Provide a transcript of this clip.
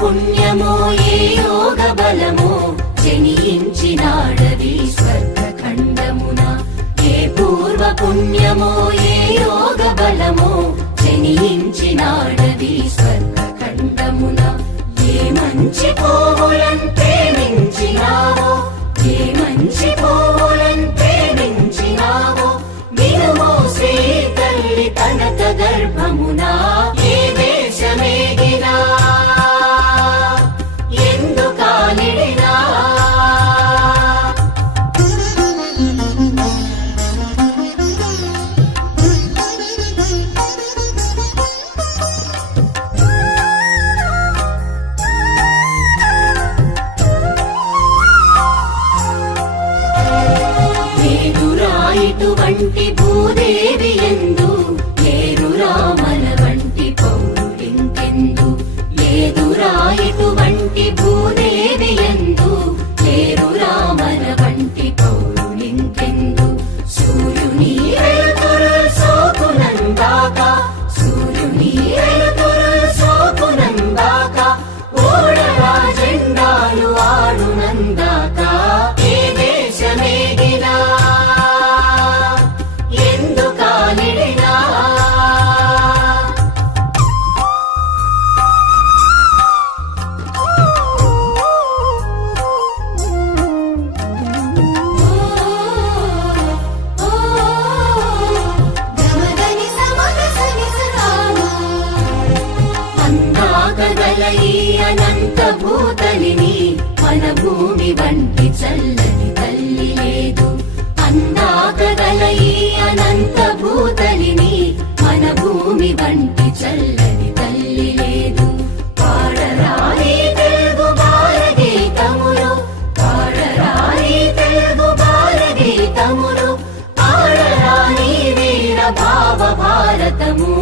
పుణ్యమో ఏ యోగ బలమో జనించినాడవి స్వర్గఖండమున. ఏ పూర్వ పుణ్యమో ఏ యోగ బలమో జనించినాడవి స్వర్గఖండమున. ఏ మంచి పోవులను ప్రేమించినావో, ఏ మంచి పోవులను ప్రేమించినావో, వినుమో శ్రీ తల్లి తనక గర్భమున. ఏ దేశమేగినా ఎందుకాలిడినా ఇటువంటి భూదేవి ఎందు లేరురా మన వంటి పౌరుడింకెందు. లేదురా ఇటువంటి భూదేవి ఎందు లేరురా మన వంటి పౌరుడింకెందు. సూర్యుని వెలుతురు సోకునందాక, సూర్యుని వెలుతురు సోకునందాక, ఓడరా జెండాలు ఆడునందాక. ఏ దేశమేగినా అనంత భూతలిని మన భూమి వంటి చల్లని తల్లి లేదు. అందాకగల ఈ అనంత భూతలిని మన భూమి వంటి చల్లని తల్లి లేదు. పాడరాని తెలుగు బాలగీతములు, పాడరాని తెలుగు బాలగీతములు, ఆడరాని వీర భావ భారతము.